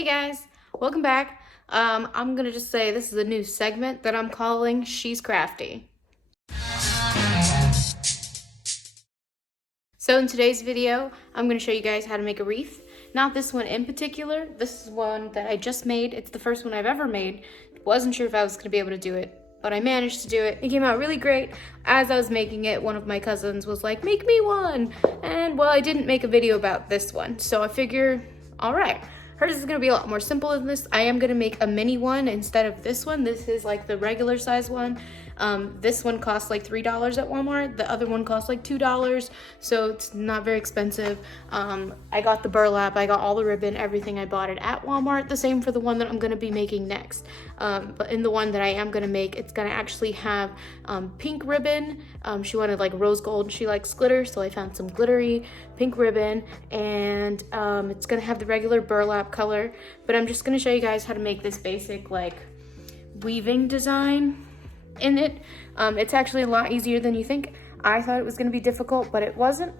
Hey guys, welcome back. I'm gonna just say this is a new segment that I'm calling She's Crafty. So in today's video, I'm gonna show you guys how to make a wreath. Not this one in particular, this is one that I just made. It's the first one I've ever made. Wasn't sure if I was gonna be able to do it, but I managed to do it. It came out really great. As I was making it, one of my cousins was like, make me one. And well, I didn't make a video about this one, so I figured, all right. Hers is gonna be a lot more simple than this. I am gonna make a mini one instead of this one. This is like the regular size one. This one costs like $3 at Walmart. The other one costs like $2, so it's not very expensive. I got the burlap, I got all the ribbon, everything. I bought it at Walmart. The same for the one that I'm gonna be making next. But in the one that I am gonna make, it's gonna actually have pink ribbon. She wanted like rose gold. She likes glitter, so I found some glittery pink ribbon, and it's gonna have the regular burlap color. But I'm just gonna show you guys how to make this basic like weaving design in it. It's actually a lot easier than you think. I thought it was gonna be difficult, but it wasn't.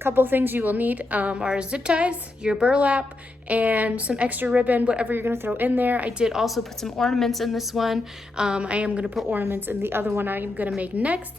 Couple things you will need are zip ties, your burlap, and some extra ribbon, whatever you're gonna throw in there. I did also put some ornaments in this one. I am gonna put ornaments in the other one I am gonna make next.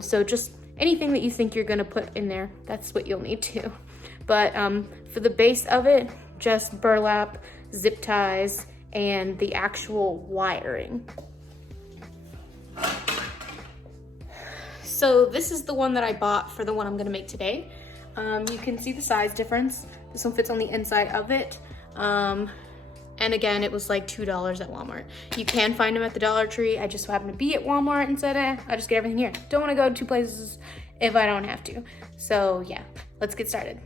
So just anything that you think you're gonna put in there, that's what you'll need to. But for the base of it, just burlap, zip ties, and the actual wiring. So this is the one that I bought for the one I'm gonna make today. You can see the size difference. This one fits on the inside of it. And again, it was like $2 at Walmart. You can find them at the Dollar Tree. I just happened to be at Walmart and said, I just get everything here. Don't wanna go to two places if I don't have to. So yeah, let's get started.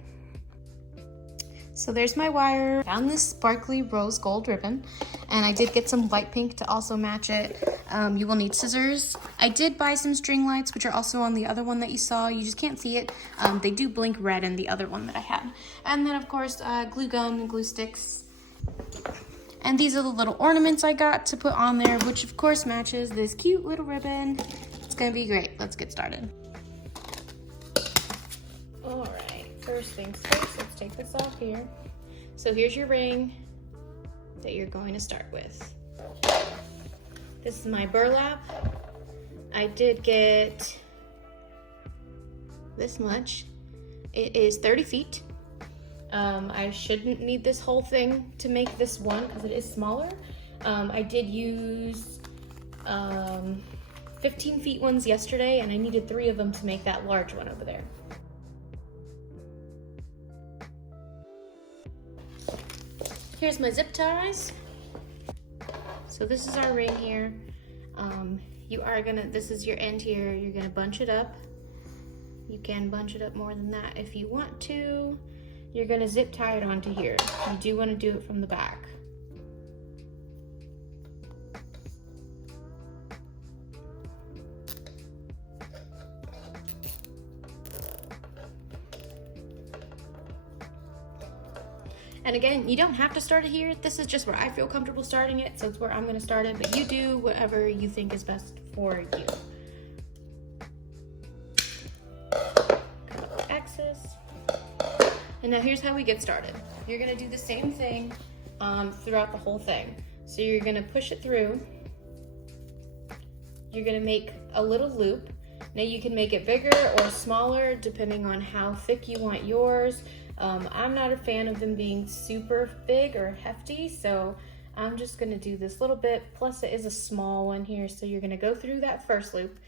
So there's my wire. Found this sparkly rose gold ribbon, and I did get some light pink to also match it. You will need scissors. I did buy some string lights, which are also on the other one that you saw. You just can't see it. They do blink red in the other one that I had. And then of course, glue gun and glue sticks. And these are the little ornaments I got to put on there, which of course matches this cute little ribbon. It's gonna be great. Let's get started. All right, first things first, let's take this off here. So here's your ring that you're going to start with. This is my burlap. I did get this much. It is 30 feet. I shouldn't need this whole thing to make this one because it is smaller. I did use 15 feet ones yesterday, and I needed 3 of them to make that large one over there. Here's my zip ties. So this is our ring here. This is your end here. You're gonna bunch it up. You can bunch it up more than that if you want to. You're gonna zip tie it onto here. You do wanna do it from the back. And again, you don't have to start it here. This is just where I feel comfortable starting it, so it's where I'm gonna start it, but you do whatever you think is best for you. Axis. And now here's how we get started. You're gonna do the same thing throughout the whole thing. So you're gonna push it through. You're gonna make a little loop. Now you can make it bigger or smaller depending on how thick you want yours. I'm not a fan of them being super big or hefty, so I'm just gonna do this little bit, plus it is a small one here, so you're gonna go through that first loop,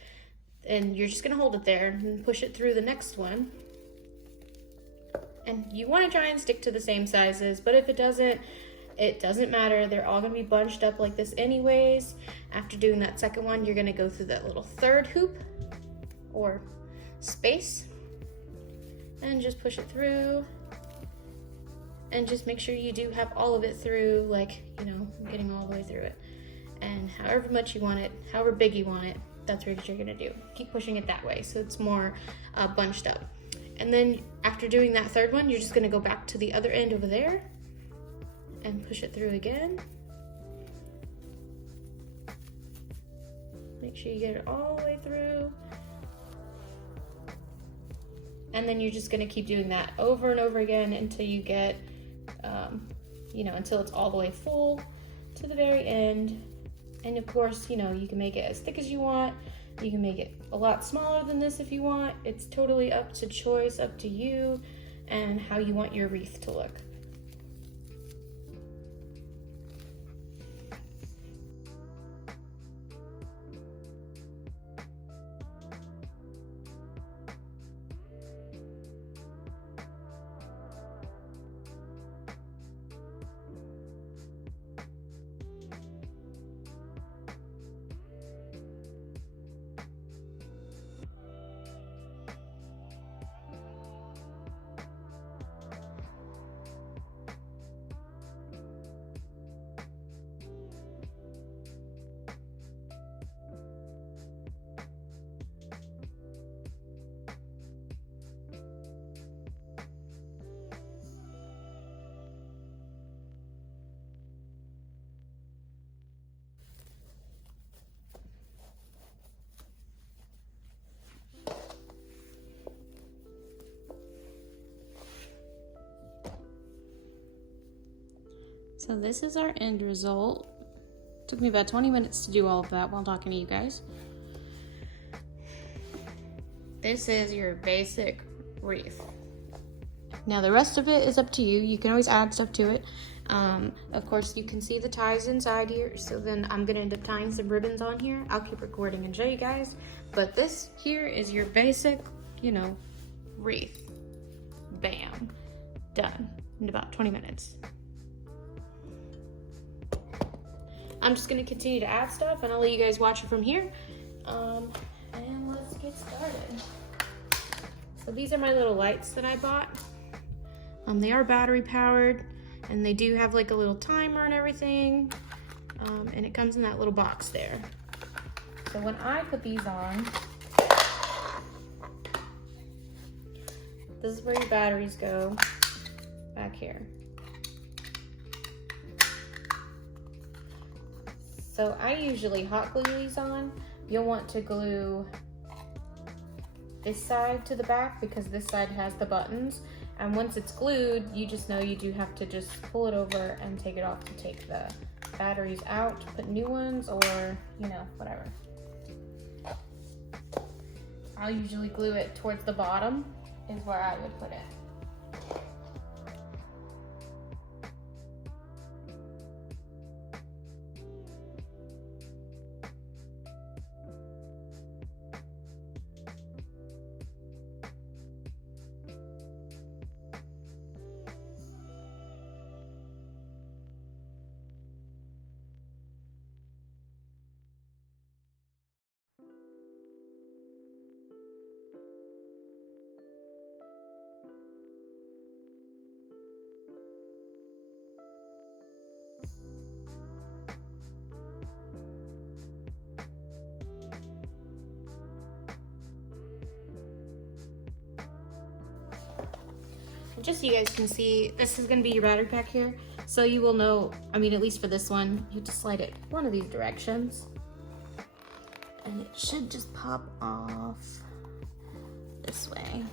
and you're just gonna hold it there and push it through the next one. And you wanna try and stick to the same sizes, but if it doesn't matter. They're all gonna be bunched up like this anyways. After doing that second one, you're gonna go through that little third hoop or space and just push it through. And just make sure you do have all of it through, like, you know, getting all the way through it. And however much you want it, however big you want it, that's what you're gonna do. Keep pushing it that way so it's more bunched up. And then after doing that third one, you're just gonna go back to the other end over there and push it through again. Make sure you get it all the way through. And then you're just gonna keep doing that over and over again until you get you know, until it's all the way full to the very end. And of course, you know, you can make it as thick as you want. You can make it a lot smaller than this if you want. It's totally up to choice, up to you, and how you want your wreath to look. So this is our end result. Took me about 20 minutes to do all of that while talking to you guys. This is your basic wreath. Now the rest of it is up to you. You can always add stuff to it. Of course, you can see the ties inside here. So then I'm gonna end up tying some ribbons on here. I'll keep recording and show you guys. But this here is your basic, you know, wreath. Bam, done in about 20 minutes. I'm just gonna continue to add stuff and I'll let you guys watch it from here. And let's get started. So these are my little lights that I bought. They are battery powered and they do have like a little timer and everything. And it comes in that little box there. So when I put these on, this is where your batteries go, back here. So I usually hot glue these on. You'll want to glue this side to the back because this side has the buttons. And once it's glued, you just know you do have to just pull it over and take it off to take the batteries out, to put new ones, or, you know, whatever. I'll usually glue it towards the bottom is where I would put it. Just so you guys can see, this is gonna be your battery pack here. So you will know, I mean, at least for this one, you just slide it one of these directions. And it should just pop off this way.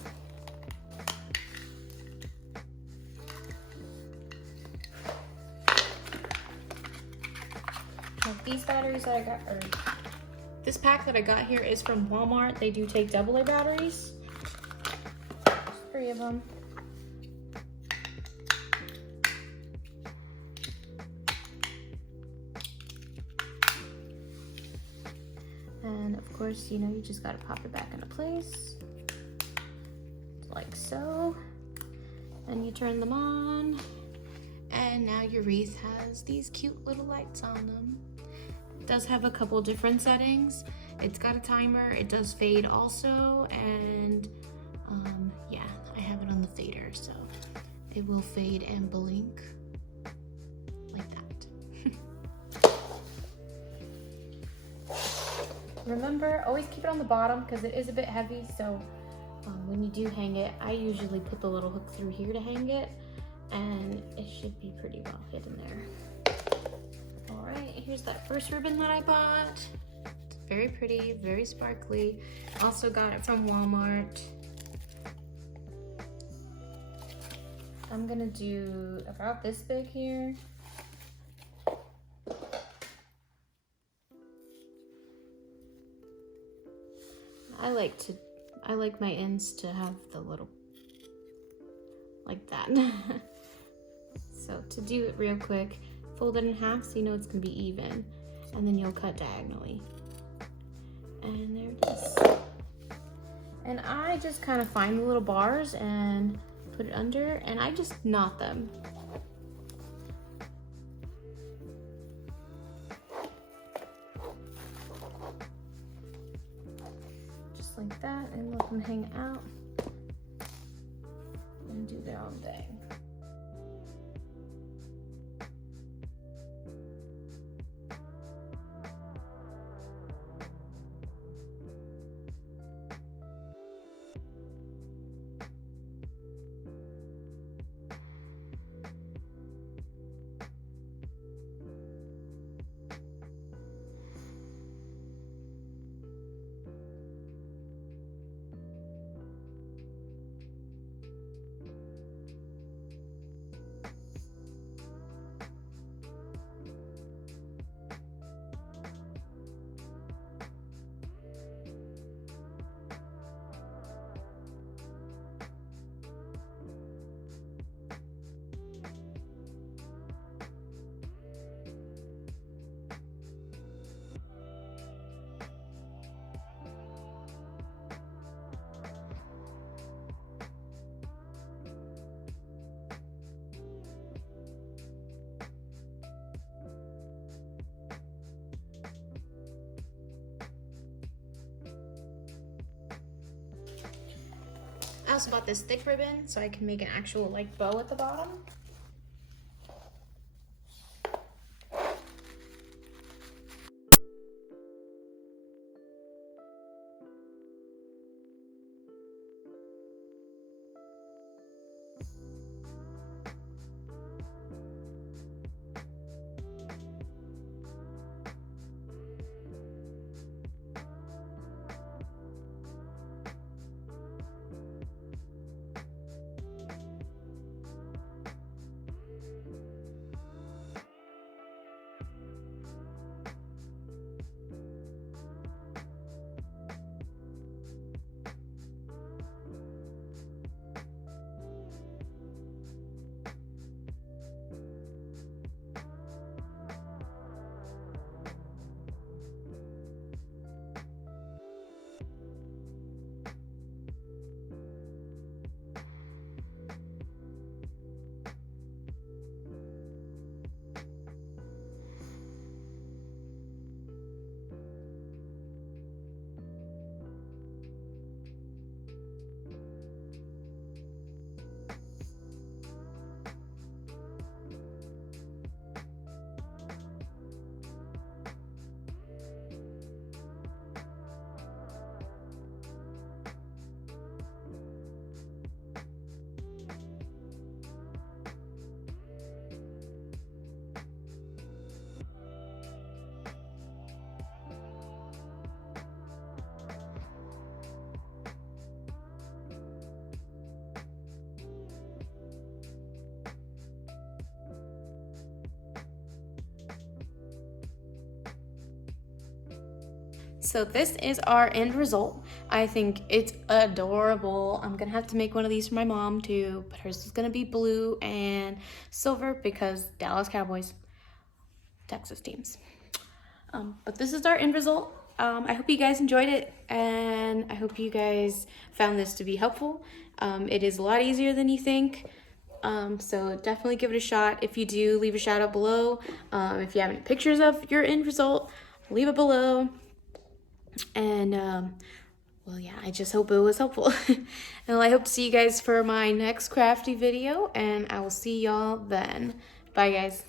Now, these batteries that I got, or this pack that I got here is from Walmart. They do take AA batteries. There's 3 of them. And of course, you know, you just gotta pop it back into place, like so. And you turn them on, and now your wreath has these cute little lights on them. It does have a couple different settings. It's got a timer, it does fade also, and yeah, I have it on the fader, so it will fade and blink like that. Remember, always keep it on the bottom because it is a bit heavy, so when you do hang it, I usually put the little hook through here to hang it, and it should be pretty well hidden there. All right, here's that first ribbon that I bought. It's very pretty, very sparkly. Also got it from Walmart. I'm gonna do about this big here. I like my ends to have the little, like that. So to do it real quick, fold it in half so you know it's gonna be even, and then you'll cut diagonally. And there it is. And I just kind of find the little bars and put it under, and I just knot them. Just like that, and let them hang out and do their own thing. I also bought this thick ribbon so I can make an actual like bow at the bottom. So this is our end result. I think it's adorable. I'm gonna have to make one of these for my mom too, but hers is gonna be blue and silver because Dallas Cowboys, Texas teams. But this is our end result. I hope you guys enjoyed it, and I hope you guys found this to be helpful. It is a lot easier than you think. So definitely give it a shot. If you do, leave a shout out below. If you have any pictures of your end result, leave it below. And well, yeah, I just hope it was helpful. And I hope to see you guys for my next crafty video, and I will see y'all then. Bye guys.